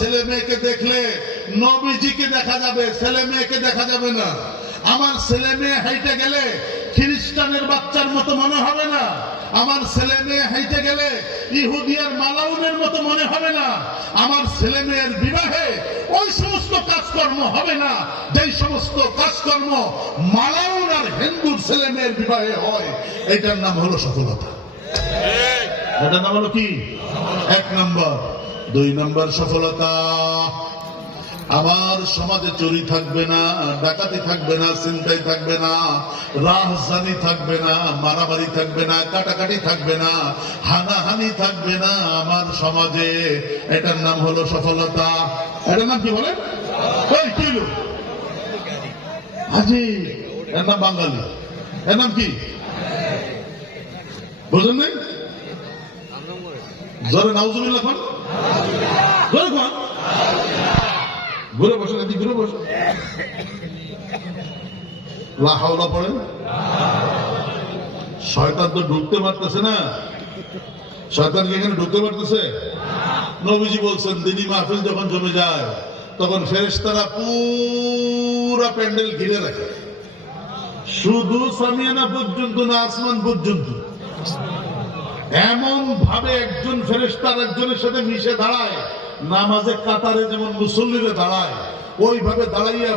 ছেলে মেয়েকে দেখলে নবীজিকে দেখা যাবে, ছেলে মেয়েকে দেখা যাবে না। আমার ছেলে মেয়ে হাইটে গেলে খ্রিস্টানের বাচ্চার মতো মনে হবে না। আমার ছেলে মেয়ে হাইটে গেলে ইহুদিয়ার মালাউনের মতো মনে হবে না। আমার ছেলে মেয়ের বিবাহে ওই সমস্ত কাজকর্ম হবে না যেই সমস্ত কাজকর্ম মালাউন আর হিন্দুর ছেলে মেয়ের বিবাহে হয়। এটার নাম হলো সফলতা। এটার নাম হলো কি? 1 নম্বর। 2 নম্বর সফলতা, আমার সমাজে চুরি থাকবে না, ডাকাতি থাকবে না, ছিনতাই থাকবে না, রাহাজানি থাকবে না, মারামারি থাকবে না, কাটাকাটি থাকবে না, হানাহানি থাকবে না আমার সমাজে। এটার নাম হলো সফলতা। এটার নাম কি বলে? হাজি, এর নাম বাঙালি। এর নাম কি বুঝলেন নাই? জোরে নাউজুবিল্লাহ খান, জোরে খান। ঘুরে বসে নাকি? ঘুরে বসে লা হাওলা পড়েন। শয়তান তো ঢুকতে পারতেছে না। শয়তান কি এখানে ঢুকতে পারতেছে? নবীজি বলছেন দিনী মাহফিল যখন জমে যায় তখন ফেরেশতারা পুরা প্যান্ডেল ঘিরে রাখে, শুধু সামিয়ানা পর্যন্ত না, আসমান পর্যন্ত। এমন ভাবে একজন ফেরেশতা একজনের সাথে মিশে দাঁড়ায়, নামাজে কাতারে যেমন মুসল্লিরা দাঁড়ায় ওইভাবে দাঁড়াইয়া